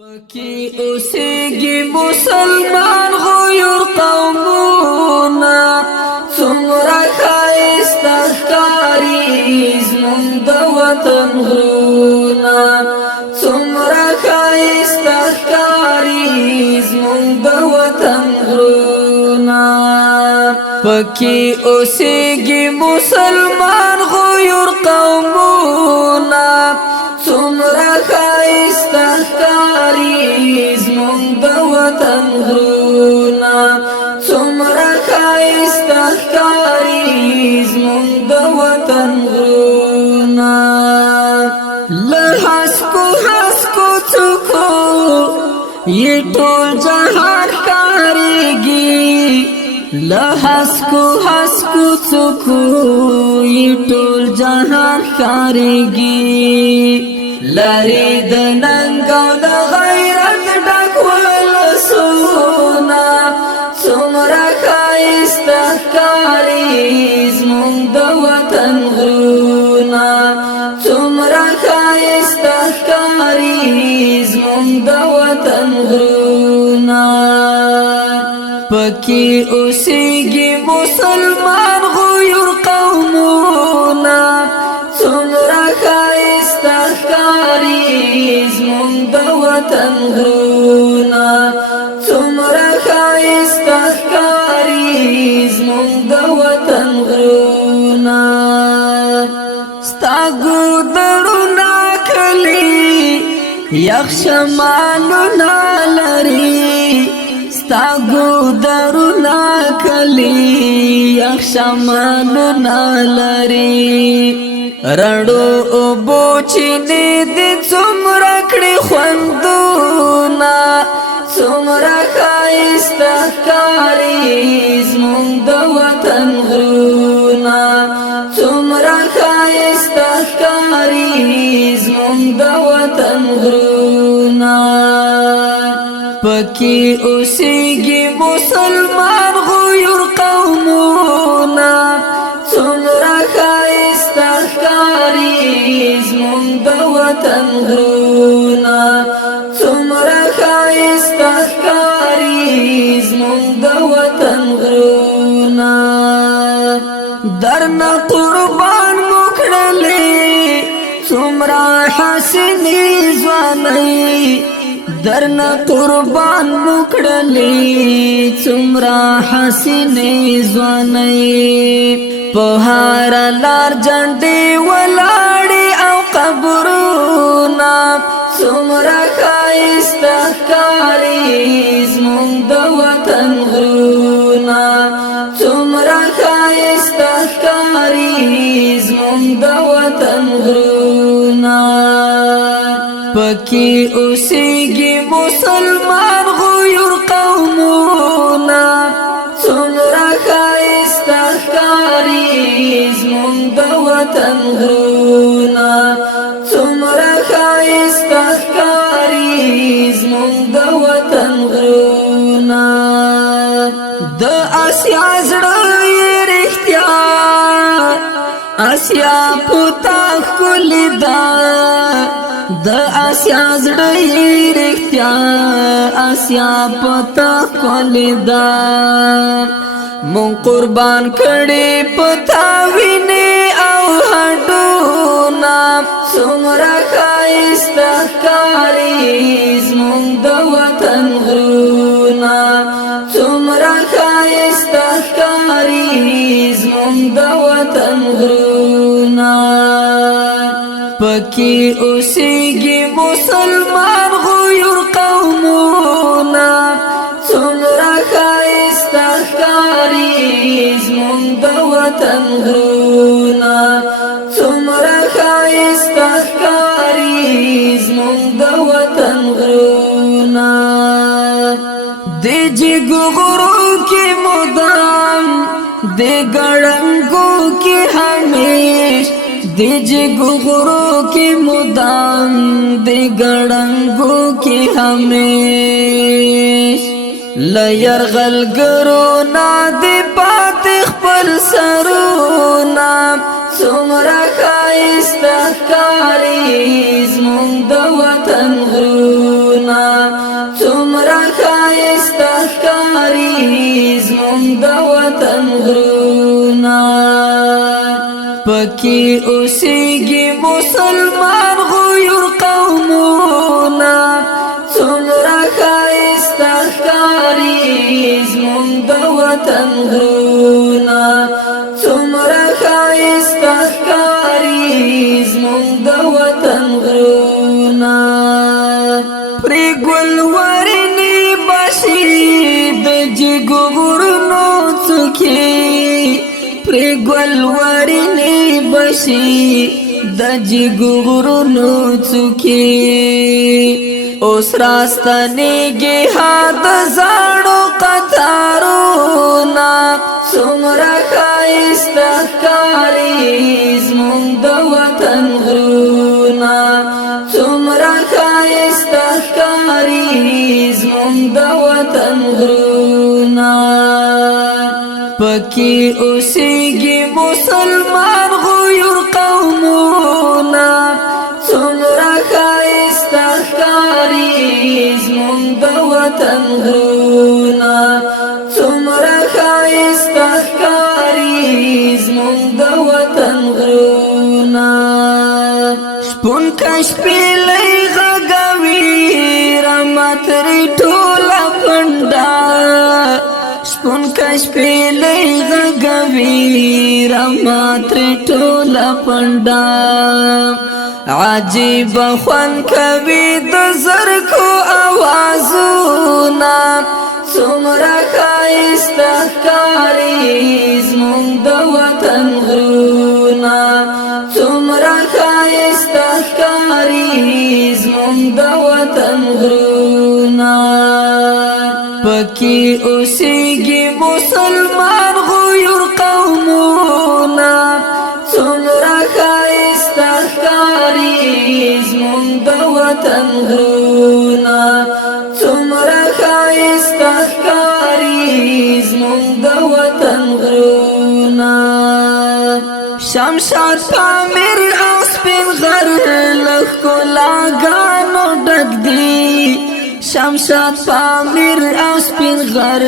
پکی اوسیږي مسلمان غير قومنا څومره ښایسته ښکاري زموږ د وطن غرونه څومره ښایسته ښکاري زموږ د وطن غرونه پکی اوسیږي مسلمان غير قومنا څومره ښایسته ښکاري زموږ د وطن غرونه څومره ښایسته ښکاري زموږ د وطن غرونه له هسکو هسکو څوکو یې ټول جهان ښکارېږي له هسکو هسکو څوکو یې ټول جهان ښکارېږي لری د ننګ او د غیرت ډک ولسونه څومره ښایسته ښکاري زموږ د وطن غرونه څومره ښایسته ښکاري زموږ د وطن غرونه پکې اوسېږي مسلمان غير قومونه څومره ښایسته ښکاري زموږ د وطن غرونه څومره ښایسته ښکاري زموږ د وطن غرونه ستا ګودرونه کلي یخ شمالونه لري ستا ګودرونه کلي یخ شمالونه لري رڼو اوبو چینې دې څومره کړې خوندونه څومره ښایسته ښکاري زموږ د وطن غرونه څومره ښایسته ښکاري زموږ د وطن غرونه پکې اوسېږي مسلمان غير قومونه څومره ښایسته ښکاري زموږ د وطن غرونه څومره ښایسته ښکاري زموږ د وطن غرونه درنه قربان مو کړلې څومره حسینې ځوانۍ درنه قربان مو کړلې څومره حسینې ځوانۍ په هر لار جنډې ولاړې او قبرونه څومره ښایسته ښکاري زموږ د وطن غرونه څومره ښایسته ښکاري زموږ د وطن غرونه پکې اوسېږي مسلمان غير قومونه څومره ښایسته ښکاري زموږ د وطن غرونه څومره ښایسته ښکاري زموږ د وطن غرونه د آسیا زړه یې رښتیا آسیا پتا ښکلې ده د آسیا زړه یې رښتیا آسیا پتا ښکلې ده مون قربان کړي پتا ویني او هډونه څومره ښایسته ښکاري زموږ د وطن غرونه څومره ښایسته ښکاري زموږ د وطن غرونه پکې اوسېږي مسلمان غير قومونه څومره ښایسته ښکاري زموږ د وطن غرونه څومره ښایسته ښکاري زموږ د وطن غرونه د جګو غرو کې مدام د ګړنګو کې همیش د جګو غرو کې مدام د ګړنګو کې همیش له یرغلګرو نه د پاتې خپل سرونه څومره ښایسته ښکاري زموږ د وطن غرونه څومره ښایسته ښکاري زموږ د وطن غرونه پکې اوسېږي مسلمان غیور قومونه څومره ښایسته ښکاري زموږ د وطن غرونه څومره ښایسته ښکاري زموږ د وطن غرونه پرې ګل ورنې بشي د جګو غرونو څوکې پرې ګل ورنې بشي د جګو غرونو څوکې اوس راستنېږي د زاړو قطارونه څومره ښایسته ښکاري زموږ د وطن غرونه څومره ښایسته ښکاري زموږ د وطن غرونه پکې اوسېږي مسلمان غیور قومونه څومره ښایسته ښکاري زموږ د وطن غرونه څومره ښایسته ښکاري زموږ د وطن غرونه شپون کشپیلۍ غږوي رمه ترې ټوله پنډه شپون کشپیلۍ غږوي رمه ترې ټوله پنډه عجیب خوند کوي د زرکو اوازونه څومره ښایسته ښکاري زموږ د وطن غرونه څومره ښایسته ښکاري زموږ د وطن غرونه پکې اوسېږي مسلمان غیور قومونه څومره ښایسته ښکاري زموږ د وطن غرونه څومره ښایسته ښکاري زموږ د وطن غرونه شمشاد پامیر او سپین غر له ښکلاګانو ډک دي شمشاد پامیر او سپین غر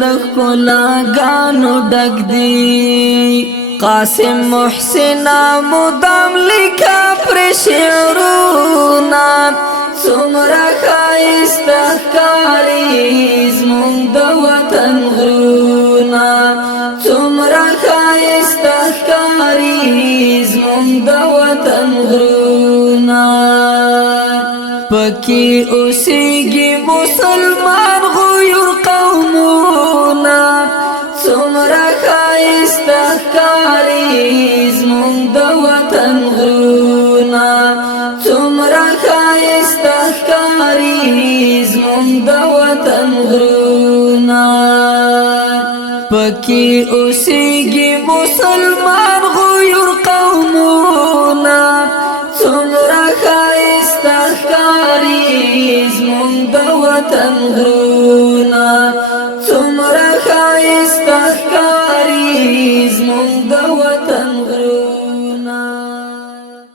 له ښکلاګانو ډک دي قاسم محسن مدام لیکا پر شعرونه څومره ښایسته ښکاري زموږ د وطن غرونه څومره ښایسته ښکاري زموږ د وطن غرونه پکې اوسېږي مسلمان غیور قومونه څومره ښایسته ښکاري زموږ د وطن غرونه څومره ښایسته ښکاري زموږ د وطن غرونه پکې اوسېږي مسلمان غیور قومونه څومره ښایسته ښکاري زموږ د وطن غرونه